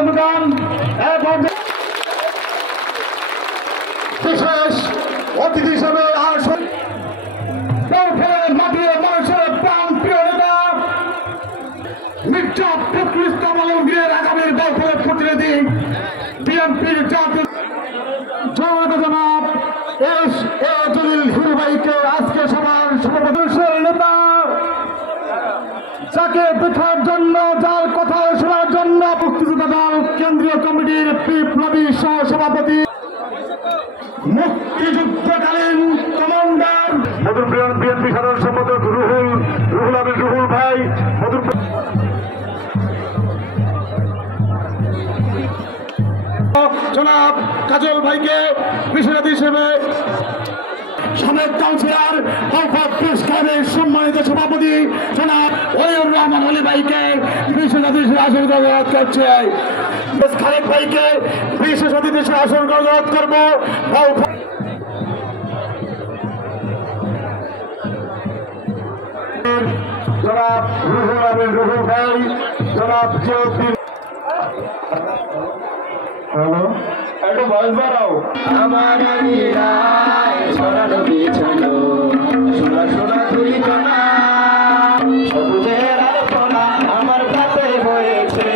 বন্ধুগণ এবং বিশেষ অতিথি হিসেবে আসুন মাটির মানুষের প্রাণ প্রিয় নেতা মির্জা ফখরুল ইসলাম আলমগীরের আগামীর গল্পের প্রতিনিধি বিএনপির জাতীয় জনাব এস এ জলিল হিরু ভাইকে আজকে সবার সভাপতির নেতা যাকে দেখার জন্য যার কথা শোনার জন্য মুক্তিযোদ্ধা দল কেন্দ্রীয় কমিটির বিপ্লবী সহ সভাপতি মুক্তিযুদ্ধকালীন কমান্ডার মধুর বিএনপি সাধারণ সম্পাদক রুহুল আমিন রুহুল ভাই মধুর জনাব কাজল ভাইকে বিশেষ অতিথি হিসেবে সাবেক কাউন্সিলর সম্মানিত সভাপতি জনাব ওলিউর রহমান আলী ভাইকে বিশেষ অতিথি হিসেবে আসন গ্রহণ করছে খালেদ ভাইকে বিশেষ অতিথি হিসেবে আসন গ্রহণ করবো জনাব রুহুল আমিন রুহুল ভাই জনাব জিয়াউদ্দিন হ্যালো একটু বয়স বাড়াও আমার ছড়ানো বিছানো সোনা সোনা তুলি কোনা সবুজের আলোচনা আমার কাছে হয়েছে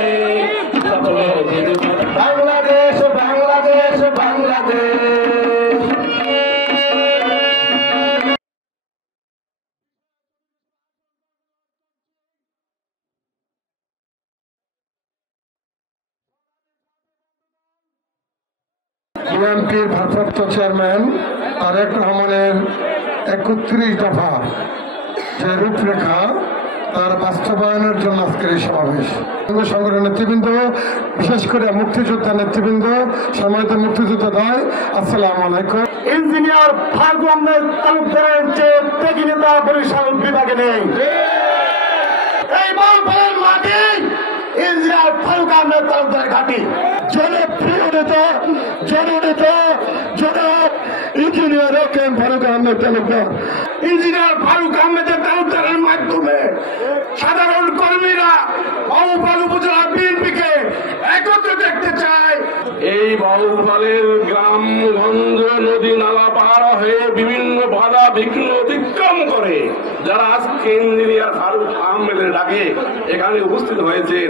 বাংলাদেশ বাংলাদেশ বাংলাদেশ বিএনপির ভারপ্রাপ্ত চেয়ারম্যান তারেক রহমানের ৩১ দফা যে রূপরেখা তার বাস্তবায়নের জন্য আজকের এই সমাবেশ সংগঠনের নেতৃবৃন্দ বিশেষ করে মুক্তিযোদ্ধা নেতৃবৃন্দ সম্মানিত মুক্তিযোদ্ধা দল আসসালামু আলাইকুম। ইঞ্জিনিয়ার ফারুক আহমেদ তালুকদারের যে ত্যাগী নেতা বরিশাল বিভাগে নেই এই বাউফলের মাটি ইঞ্জিনিয়ার ফারুক আহমেদ তালুকদারের ঘাঁটি জনপ্রিয় নেতা জননেতা জনাব ইঞ্জিনিয়ার ফারুক আহমেদ তালুকদার ইঞ্জিনিয়ার ফারুক আহমেদের তালুকদারের মাধ্যমে সাধারণ কর্মীরা বাউফল উপজেলা বিএনপিকে একত্র দেখতে চায়। এই বাউফলের গ্রামগঞ্জ নদী নালা পার হয়ে বিভিন্ন বাধা বিঘ্ন অতিক্রম করে যারা আজকে ইঞ্জিনিয়ার ফারুক আহমেদের ডাকে এখানে উপস্থিত হয়েছেন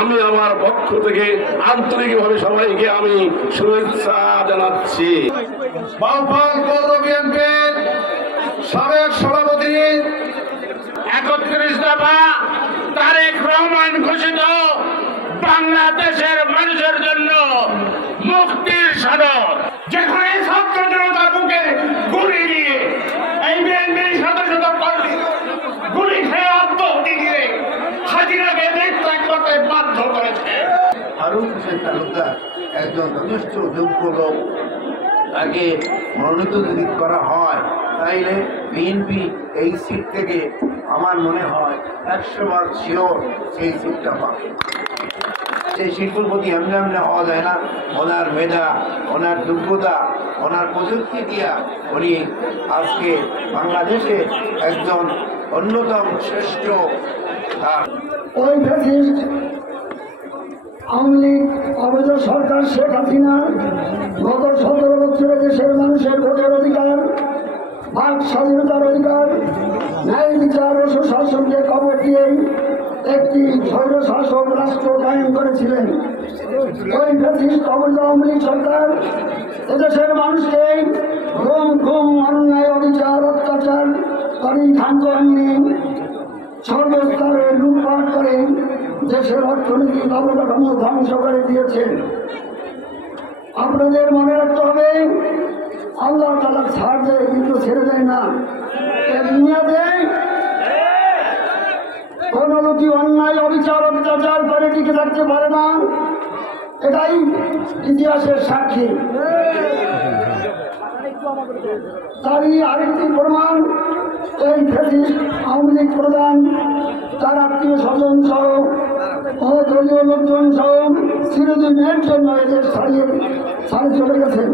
আমি আমার পক্ষ থেকে আন্তরিকভাবে সবাইকে আমি শুভেচ্ছা জানাচ্ছি। বাউফল পৌর বিএনপির সাবেক সভাপতি ৩১ দফা তারেক রহমান ঘোষিত বাংলাদেশের মানুষের জন্য মুক্তির সনদ যেখানে ছাত্র জনতার বুকে গুলি দিয়ে এই বিএনপির শত শত কর্মী গুলি খেয়ে আত্মহত্যা দিয়ে হাজিরাকে দেশত্যাগ করতে বাধ্য করেছে। ফারুক হোসেন তালুকদার একজন যথেষ্ট যোগ্য লোক, তাকে মনোনীত যদি করা হয় তাইলে বিএনপি এই সিট থেকে আমার মনে হয় ১০০ শিওর সেই সিটটা পাবে। সেই শিল্পের প্রতি এমনি হওয়া যায় না। ওনার মেধা, ওনার যোগ্যতা, ওনার প্রযুক্তি দিয়া উনি আজকে বাংলাদেশে একজন অন্যতম শ্রেষ্ঠ ওই ফ্যাসিস্ট আওয়ামী লীগ অবৈধ সরকার শেখ হাসিনা গত ১৭ বছরে দেশের মানুষের ভোটের অধিকার, বাক স্বাধীনতার অধিকার, ন্যায় বিচার ও সুশাসনকে কবর দিয়ে একটি স্বৈরশাসক রাষ্ট্র কায়েম করেছিলেন। ওই ফ্যাসিস্ট অবৈধ আওয়ামী লীগ সরকার এদেশের মানুষকে ঘুম ঘুম অন্যায় অবিচার অত্যাচার করেই থামতে হয়নি, সর্বস্তরে লুটপাট করে দেশের অর্থনৈতিক অবকাঠামো ধ্বংস করে দিয়েছেন। আপনাদের মনে রাখতে হবে আল্লাহ তাআলা ছাড় দেয় কিন্তু ছেড়ে দেয় না। দুনিয়াতে কোন লোকই অন্যায় অবিচার অত্যাচার করে টিকে থাকতে পারে না, এটাই ইতিহাসের সাক্ষী। তারই আরেকটি প্রমাণ এই ফ্যাসিস্ট আওয়ামী লীগ প্রধান তার আত্মীয় স্বজন সহ ও দলীয় লোকজন সহ চিরদিনের জন্য এদের ছাড়িয়ে চলে গেছেন।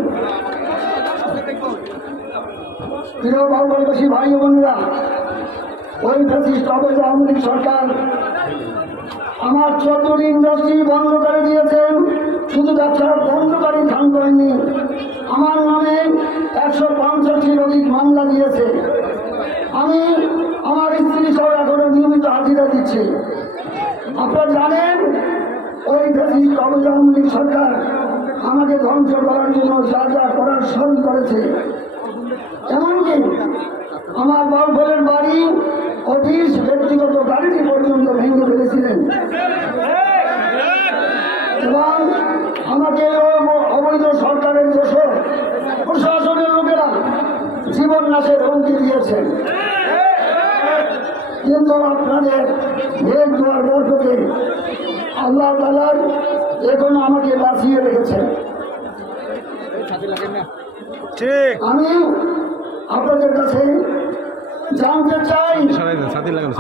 প্রিয় বাউফলবাসী ভাই বোনেরা, ওই ফ্যাসিস্ট অবৈধ আওয়ামী লীগ সরকার আমার 14 ইন্ডাস্ট্রি বন্ধ করে দিয়েছেন। যাত্রার বন্ধকারী খান করেনি। আমার নামে 150টির অধিক মামলা দিয়েছে। আমি আমার স্ত্রী সহ এখনো নিয়মিত হাজিরা দিচ্ছি। আপনারা জানেন ওই ফ্যাসিস্ট আওয়ামী লীগ সরকার আমাকে ধ্বংস করার জন্য যা যা করার শুরু করেছে। এমনকি আমার বাউফলের বাড়ি, অফিস, ব্যক্তিগত গাড়িটি পর্যন্ত ভেঙে ফেলেছিলেন এবং আমাকে অবৈধ সরকারের দোষর প্রশাসনের লোকেরা জীবন নাশের হুমকি দিয়েছেন। কিন্তু আপনাদের ভেদ দেওয়ার বর্ষকে আল্লাহ তাআলা এখন আমাকে বাঁচিয়ে রেখেছেন। আমি আপনাদের কাছে জানতে চাই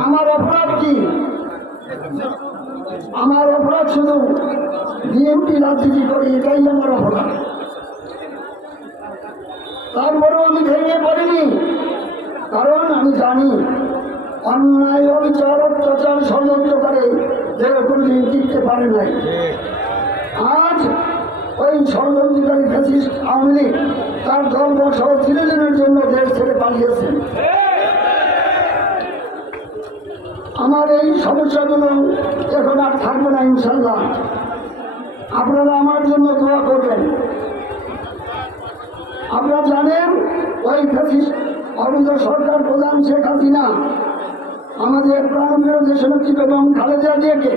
আমার অপরাধ কি। আমার অপরাধ শুধু বিএনপি রাজনীতি করে, এটাই আমার অপরাধ। তারপরেও আমি ভেঙে পড়িনি, কারণ আমি জানি অন্যায়, অবিচার, অত্যাচার, ষড়যন্ত্র করে কোনদিন টিকতে পারে নাই। আজ ওই ষড়যন্ত্রকারী ফ্যাসিস্ট আওয়ামী লীগ তার দল সহ চিরদিনের জন্য দেশ ছেড়ে পালিয়েছে। আমার এই সমস্যাগুলো এখন আর থাকবে না ইনশাল্লাহ। আপনারা আমার জন্য দোয়া করবেন। আপনারা জানেন ওই ফ্যাসিস্ট অবৈধ সরকার প্রধান শেখ হাসিনা আমাদের প্রাণপ্রিয় দেশনেত্রী বেগম খালেদা জিয়াকে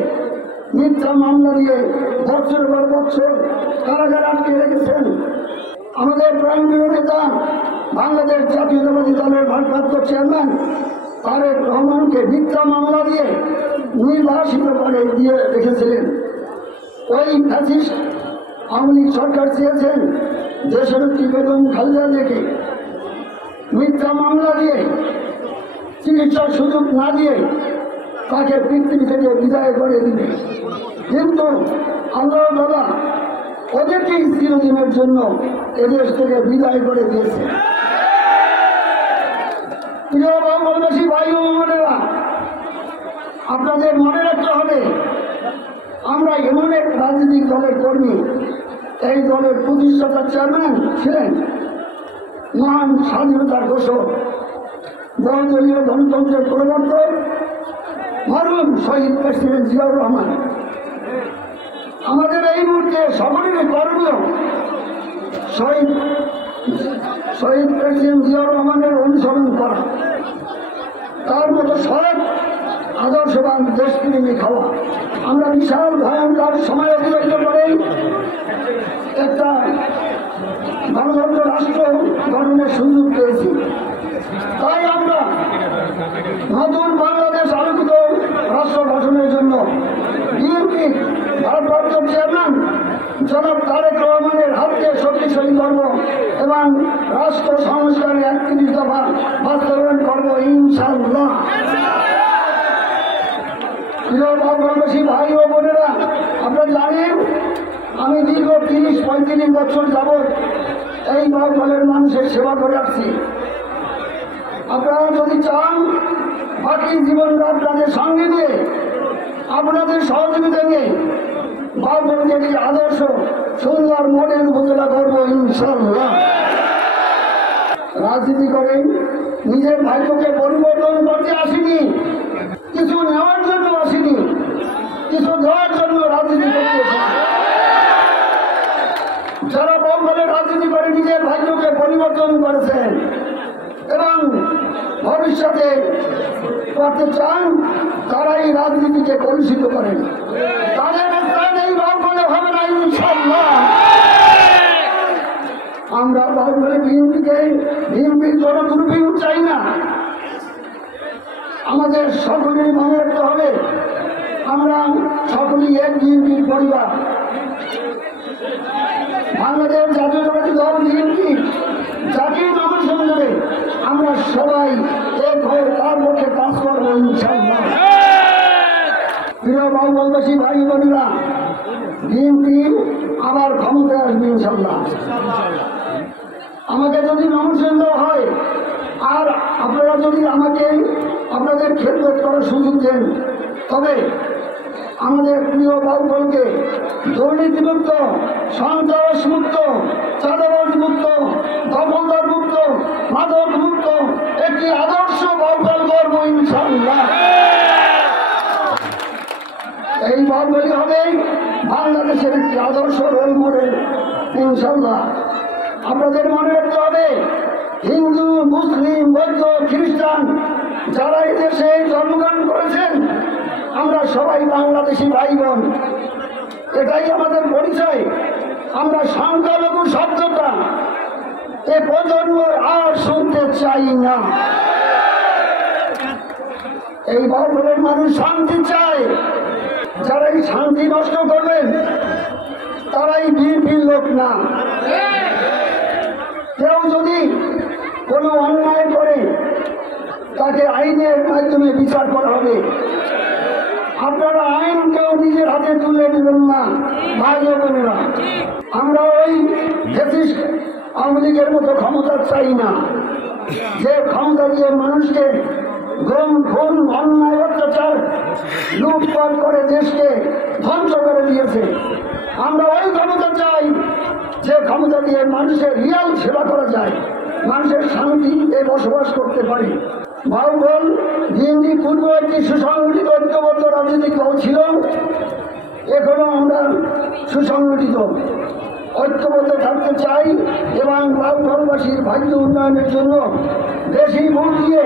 মিথ্যা মামলা দিয়ে বছরের পর বছর কারাগারে আটকে রেখেছেন। আমাদের প্রাণপ্রিয় নেতা বাংলাদেশ জাতীয়তাবাদী দলের ভারপ্রাপ্ত চেয়ারম্যান তারেক রহমানকে মিথ্যা মামলা দিয়ে নির্বাসিত করে দিয়ে রেখেছিলেন। ওই ফ্যাসিস্ট আওয়ামী লীগ সরকার চেয়েছেন দেশনেত্রী বেগম খালেদা জিয়াকে মিথ্যা মামলা দিয়ে চিকিৎসার সুযোগ না দিয়ে তাকে পৃথিবী থেকে বিদায় করে দিবে। কিন্তু আল্লাহ দাদা ওদেরকেই চিরদিনের জন্য এদেশ থেকে বিদায় করে দিয়েছে। প্রিয় বাংলাদেশী ভাই ও বোনেরা, আপনাদের মনে রাখতে হবে আমরা এমন এক রাজনৈতিক দলের কর্মী, এই দলের প্রতিষ্ঠাতা চেয়ারম্যান ছিলেন মহান স্বাধীনতার ঘোষক, বহুদলীয় গণতন্ত্রের প্রবর্তক মরহুম শহীদ প্রেসিডেন্ট জিয়াউর রহমান। আমাদের এই মুহূর্তে সকলেরই করণীয় শহীদ প্রেসিডেন্ট জিয়াউর রহমানের অনুসরণ করা, তার মতো সৎ আদর্শবান দেশপ্রেমী খাওয়া। আমরা বিশাল ভয়ঙ্কর সময় অতিবাহিত করে একটা গণতন্ত্র রাষ্ট্র গঠনের সুযোগ পেয়েছি। তাই আমরা নতুন বাংলাদেশ আলোকিত রাষ্ট্র গঠনের জন্য বিএনপি ভারপ্রাপ্ত চেয়ারম্যান জনাব তারেক রহমানের হাতকে শক্তিশালী করব এবং রাষ্ট্র সংস্কারের 31 দফা বাস্তবায়ন করব ইনশাআল্লাহ। প্রিয় বাংলাদেশী ভাই ও বোনেরা, আপনারা জানেন আমি দীর্ঘ 30-35 বছর যাবৎ এই বাউফলের মানুষের সেবা করে আসছি। আপনারা যদি চান বাকি জীবনটা আপনাদের সঙ্গে নিয়ে আপনাদের সহযোগিতা নিয়ে বাউফলকে একটি আদর্শ সুন্দর মডেল উপজেলা করবো ইনশাআল্লাহ। রাজনীতি করে নিজের ভাগ্যকে পরিবর্তন করতে আসিনি, কিছু নেওয়ার জন্য আসিনি, কিছু দেওয়ার জন্য রাজনীতি করতে আসিনি। যারা বাউফলে রাজনীতি করে নিজের ভাগ্যকে পরিবর্তন করেছেন এবং ভবিষ্যতে করতে চান, তারাই রাজনীতিকে কলুষিত করেন। তাদের স্থান এই বাউফলে হবে না ইনশাআল্লাহ। আমরা বাউফলে বিএনপির জন্য দুর্বৃত্ত চাই না। আমাদের সকলেই মনে রাখতে হবে আমরা সকলেই এক বিএনপির পরিবার। বাংলাদেশ জাতীয়তাবাদী দল বিএনপি জাতীয় নমিনেশন দেবে, আমরা সবাই এক হয়ে তার পক্ষে কাজ করবো ইনশাআল্লাহ। প্রিয় বাংলাদেশী ভাই বোনেরা, বিএনপি আবার ক্ষমতায় আসবে ইনশাআল্লাহ। আমাকে যদি নমিনেশন দেওয়া হয় আর আপনারা যদি আমাকে আপনাদের খেদমত করার সুযোগ দেন, তবে আমাদের প্রিয় বাউফলকে দুর্নীতিমুক্ত, সন্ত্রাস মুক্ত, চাঁদাবাজ মুক্ত, দখলদার মুক্ত, মাদক মুক্ত একটি আদর্শ বাউফল করবো ইনশাআল্লাহ। এই বাউফলই হবে বাংলাদেশের একটি আদর্শ রোল মডেল ইনশাআল্লাহ। আপনাদের মনে রাখতে হবে, হিন্দু, মুসলিম, বৌদ্ধ, খ্রিস্টান যারা এই দেশে জন্মগ্রহণ করেছেন, আমরা সবাই বাংলাদেশি ভাই বোন, এটাই আমাদের পরিচয়। আমরা সংখ্যালঘু শব্দটা এ প্রজন্ম আর শুনতে চাই না। এই বাউফলের মানুষ শান্তি চায়। যারা এই শান্তি নষ্ট করবেন তারাই বিএনপির লোক না। কেউ যদি কোনো অন্যায় করে তাকে আইনের মাধ্যমে বিচার করা হবে। আপনারা আইন কেউ নিজের হাতে তুলে নেবেন না ভাই বোনেরা। আমরা ওই ফ্যাসিস্ট আওয়ামী লীগের মতো ক্ষমতা চাই না, যে ক্ষমতা দিয়ে মানুষকে গুম, খুন, অন্যায়, অত্যাচার, লুটপাট করে দেশকে ধ্বংস করে দিয়েছে। আমরা ওই ক্ষমতা চাই যে ক্ষমতা দিয়ে মানুষের রিয়াল সেবা করা যায়, মানুষের শান্তিতে বসবাস করতে পারে। বাউফল বিএনপি পূর্ব একটি সুসংগঠিত ঐক্যবদ্ধ রাজনৈতিক দল ছিল, এখনো আমরা সুসংগঠিত ঐক্যবদ্ধ থাকতে চাই এবং বাউফলবাসীর ভাগ্য উন্নয়নের জন্য বেশি ভোট দিয়ে